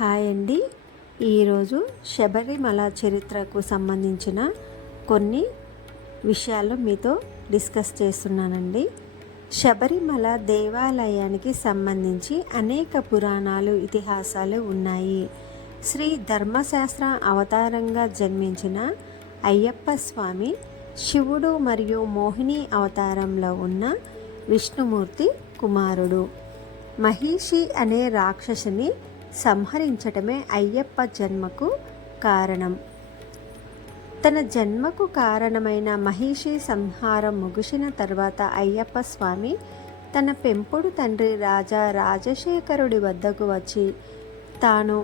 Hi అండి. ఈరోజు శబరిమల చరిత్రకు సంబంధించిన కొన్ని విషయాలు మీతో డిస్కస్ చేస్తున్నానండి. శబరిమల దేవాలయానికి సంబంధించి అనేక పురాణాలు, ఇతిహాసాలు ఉన్నాయి. శ్రీ ధర్మశాస్త్ర అవతారంగా జన్మించిన అయ్యప్ప స్వామి శివుడు మరియు మోహిని అవతారంలో ఉన్న విష్ణుమూర్తి కుమారుడు. మహిషి అనే రాక్షసిని సంహరించటమే అయ్యప్ప జన్మకు కారణం. తన జన్మకు కారణమైన మహిషి సంహారం ముగిసిన తర్వాత అయ్యప్ప స్వామి తన పెంపుడు తండ్రి రాజా రాజశేఖరుడి వద్దకు వచ్చి తాను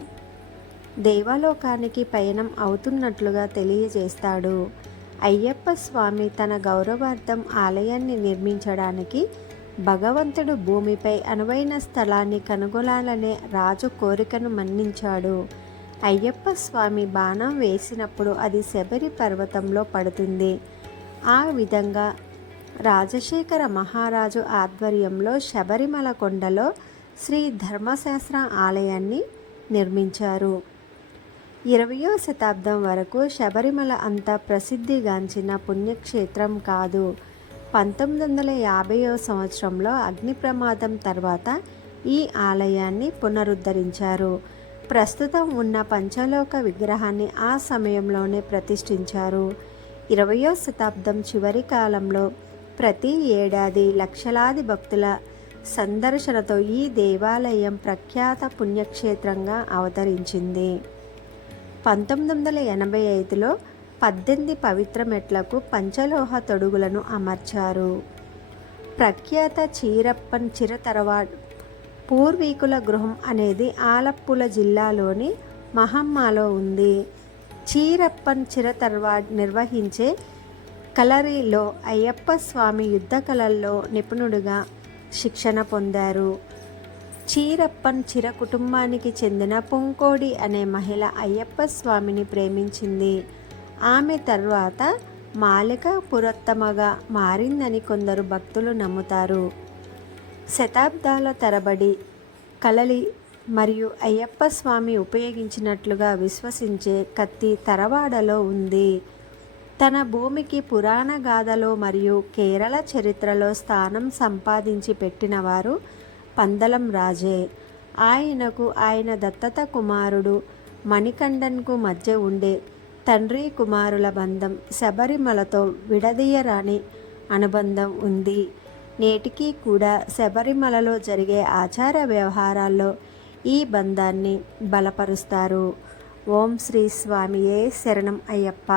దేవలోకానికి పయనం అవుతున్నట్లుగా తెలియజేస్తాడు. అయ్యప్ప స్వామి తన గౌరవార్థం ఆలయాన్ని నిర్మించడానికి భగవంతుడు భూమిపై అనువైన స్థలాన్ని కనుగొనాలనే రాజు కోరికను మన్నించాడు. అయ్యప్ప స్వామి బాణం వేసినప్పుడు అది శబరి పర్వతంలో పడుతుంది. ఆ విధంగా రాజశేఖర మహారాజు ఆధ్వర్యంలో శబరిమల కొండలో శ్రీ ధర్మశాస్త్ర ఆలయాన్ని నిర్మించారు. 20వ శతాబ్దం వరకు శబరిమల అంత ప్రసిద్ధిగాంచిన పుణ్యక్షేత్రం కాదు. 1950వ సంవత్సరంలో అగ్ని ప్రమాదం తర్వాత ఈ ఆలయాన్ని పునరుద్ధరించారు. ప్రస్తుతం ఉన్న పంచలోక విగ్రహాన్ని ఆ సమయంలోనే ప్రతిష్ఠించారు. 20వ శతాబ్దం చివరి కాలంలో ప్రతి ఏడాది లక్షలాది భక్తుల సందర్శనతో ఈ దేవాలయం ప్రఖ్యాత పుణ్యక్షేత్రంగా అవతరించింది. 1985లో 18 పవిత్ర మెట్లకు పంచలోహ తొడుగులను అమర్చారు. ప్రఖ్యాత చీరప్పన్ చిరతరవాడ్ పూర్వీకుల గృహం అనేది ఆలప్పుల జిల్లాలోని మహమ్మాలో ఉంది. చీరప్పన్ చిరతరవాడ్ నిర్వహించే కలరిలో అయ్యప్ప స్వామి యుద్ధ కళల్లో నిపుణుడిగా శిక్షణ పొందారు. చీరప్పన్ చిర కుటుంబానికి చెందిన పుంకోడి అనే మహిళ అయ్యప్ప స్వామిని ప్రేమించింది. ఆమె తర్వాత మాలిక పురోత్తమగా మారిందని కొందరు భక్తులు నమ్ముతారు. శతాబ్దాల తరబడి కలలి మరియు అయ్యప్ప స్వామి ఉపయోగించినట్లుగా విశ్వసించే కత్తి తరవాడలో ఉంది. తన భూమికి పురాణ గాథలో మరియు కేరళ చరిత్రలో స్థానం సంపాదించి పెట్టినవారు పందలం రాజే. ఆయనకు ఆయన దత్తత కుమారుడు మణికంఠన్కు మధ్య ఉండే తండ్రి కుమారుల బంధం శబరిమలతో విడదీయరాని అనుబంధం ఉంది. నేటికీ కూడా శబరిమలలో జరిగే ఆచార వ్యవహారాల్లో ఈ బంధాన్ని బలపరుస్తారు. ఓం శ్రీ స్వామియే శరణం అయ్యప్ప.